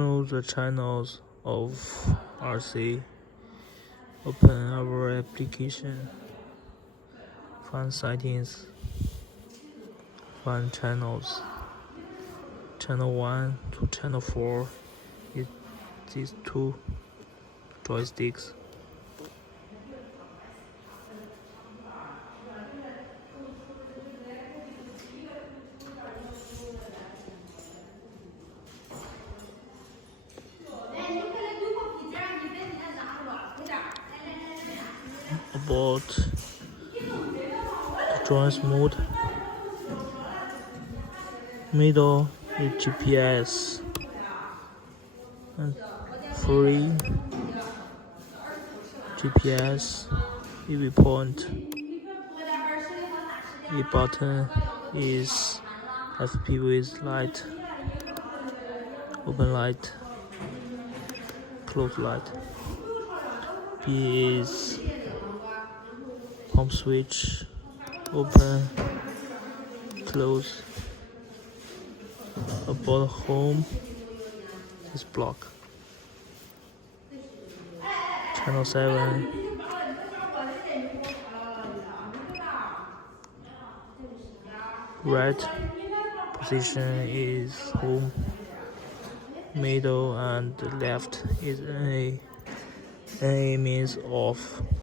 Know the channels of RC. Open our application. Find settings. Find channels. Channel 1 to channel 4 is these two joysticks. About the joystick mode. Middle is GPS and free GPS. EV point. E button is FP with light, open light, close light. B is pump switch, open, close. About home is block. Channel 7. Right position is home. Middle and left is NA. NA means off.